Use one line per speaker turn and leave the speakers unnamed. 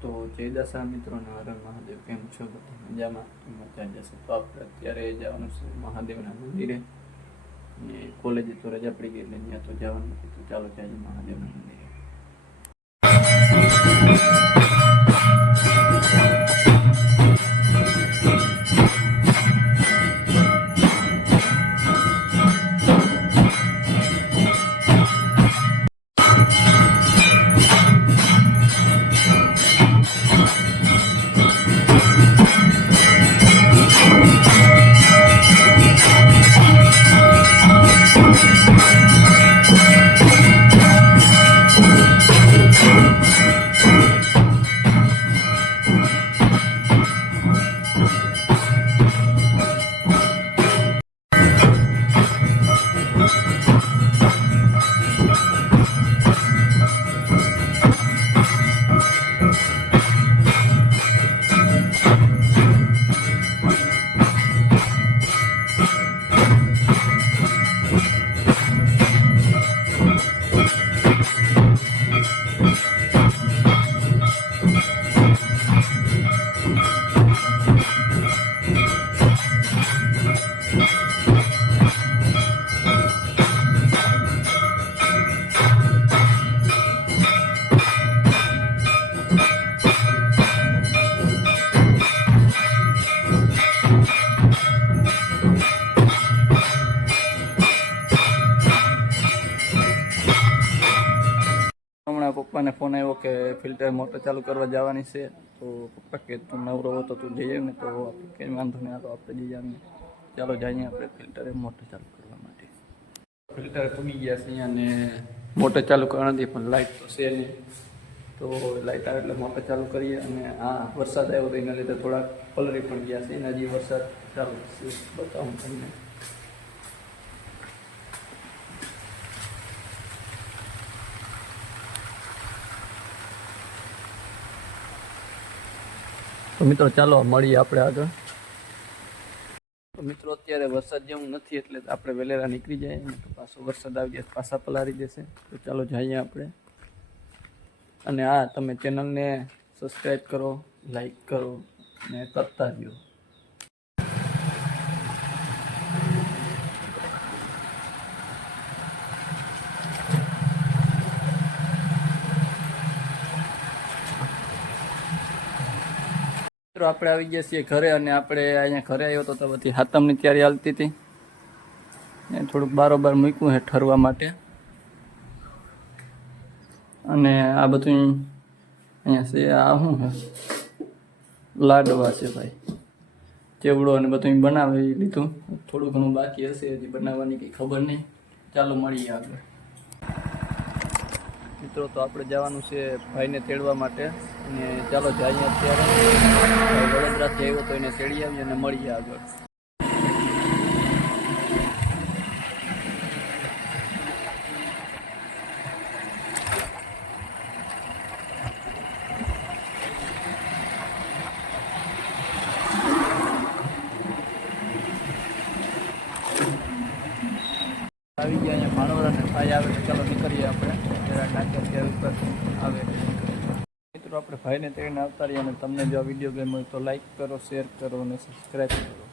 તો જય દશા મિત્રોને હર મહાદેવ, કેમ છો? બધા મજામાં? મજા જશે. તો આપણે અત્યારે જવાનું છે મહાદેવના મંદિરે. કોલેજે તો રજા પડી ગઈ એટલે ત્યાં તો જવાનું નથી તો ચાલો જઈએ મહાદેવના મંદિરે. Música હમણાં પપ્પાને ફોન આવ્યો કે ફિલ્ટર મોટર ચાલુ કરવા જવાની છે, તો પપ્પા કે તું નવરો હતો તું જઈએ ને તો આપણે કંઈ વાંધો નહીં તો આપણે જઈ આવીએ ચાલો જઈએ આપણે ફિલ્ટરે મોટર ચાલુ કરવા માટે. ફિલ્ટર પૂગી ગયા છે અને મોટર ચાલુ કરવા નથી, પણ લાઇટ તો છે નહીં. તો લાઇટ આવે એટલે મોટર ચાલુ કરીએ અને આ વરસાદ આવ્યો તો એના લીધે થોડાક પલરી પણ ગયા છે એના હજી વરસાદ ચાલુ બતાવું તમને. તો મિત્રો, ચાલો મળીએ આપણે આગળ. તો મિત્રો, અત્યારે વરસાદ જેવું નથી, એટલે આપણે વહેલેરા નીકળી જાય. પાછો વરસાદ આવી જાય પાછા પલારી જશે તો ચાલો જઈએ આપણે. અને હા, તમે ચેનલને સબસ્ક્રાઈબ કરો લાઈક કરો, ને કરતા રહ્યો. મિત્રો, આપણે આવી ગયા છીએ ઘરે અને આપણે અહીંયા ઘરે આવ્યો તો બધી હાતમની તૈયારી હાલતી હતી. થોડુંક બારોબાર મૂક્યું છે ઠરવા માટે. અને આ બધું અહીંયા છે, આ શું છે? લાડવા છે ભાઈ. ચેવડો અને બધું બનાવી લીધું. થોડું ઘણું બાકી હશે, હજી બનાવવાની કંઈ ખબર નહીં. ચાલો મળીએ આગળ. મિત્રો, તો આપણે જવાનું છે ભાઈને તેડવા માટે. અને ચાલો જઈએ અત્યારે. વડોદરાથી આવ્યો તો એને તેડી આવીએ અને મળીએ આગળ. આવી ગયા અહીંયા ભાણવડાને થાય આવે ચાલો નીકળીએ આપણે. જરા નાખ્યા ત્યાં ઉપર આવે મિત્રો, આપણે ભાઈને તેને આવતા રહીએ અને તમને જો આ વીડિયો ગમ્યો હોય તો લાઈક કરો શેર કરો અને સબસ્ક્રાઈબ કરો.